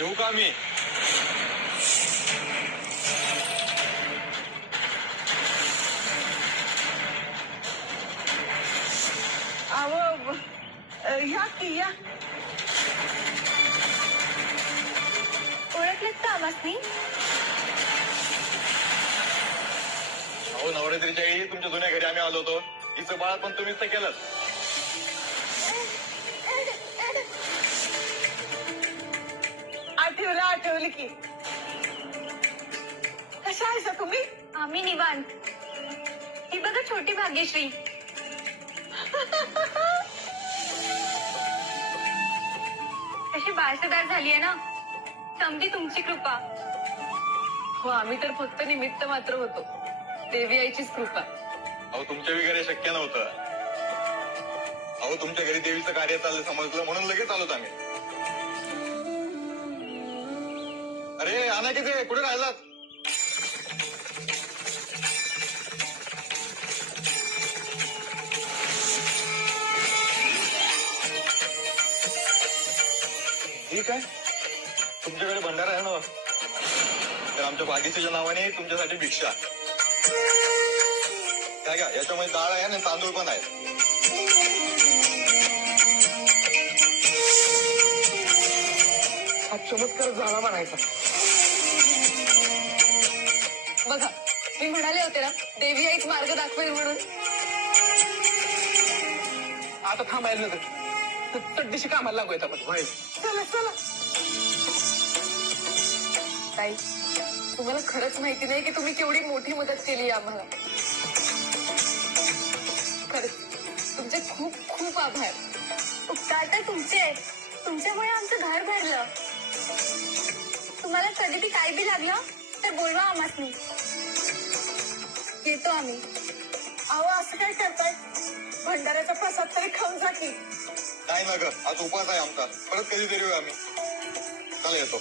येऊ का मी? अहो ह्या की या. ओळखलेत का आम्हासनी? अहो नवरात्रीच्या वेळी तुमच्या जुन्या घरी आम्ही आलो होतो. हिचं बाळ पण तुम्हीच तर केलं. आठवलं की. कशा आहे तुम्ही? आम्ही निवांत. ही बघा छोटी भाग्यश्री. कशी बाळसदार झालीये ना. समधी तुमची कृपा. हो आम्ही तर फक्त निमित्त मात्र होतो. देवी आईचीच कृपा. अहो तुमच्या वगैरे शक्य नव्हतं. अहो तुमच्या घरी देवीचं कार्य चाललं समजलं म्हणून लगेच आलोत आम्ही. अरे आणा किती कुठे राहिलात? ठीक आहे तुमच्याकडे भंडारा आहे ना, तर आमच्या भागीच्या नावाने तुमच्यासाठी भिक्षा. काय घ्या, याच्यामध्ये डाळ आहे आणि तांदूळ पण आहे. हा चमत्कार झाला म्हणायचा. बघा मी म्हणाले होते ना देवी आईच मार्ग दाखवेल म्हणून. आता थांबायला नका. चड्डीशी कामाला लागूयात आपण. चला चला. ताई तुम्हाला खरंच माहिती नाही की तुम्ही केवढी मोठी मदत केली आम्हाला. खरंच तुमचे खूप खूप आभार. उपकार तर तुमचे आहेत. तुमच्यामुळे आमचं घर भरलं. तुम्हाला कधी बी काय बी लागलं तर बोलवा आम्हासनी. येतो आम्ही. अहो असं काय करताय? भंडाऱ्याचा प्रसाद तरी खाऊन जा की. नाही ना ग, आज उपास आहे आमचा. परत कधीतरी येऊ आम्ही. चला येतो.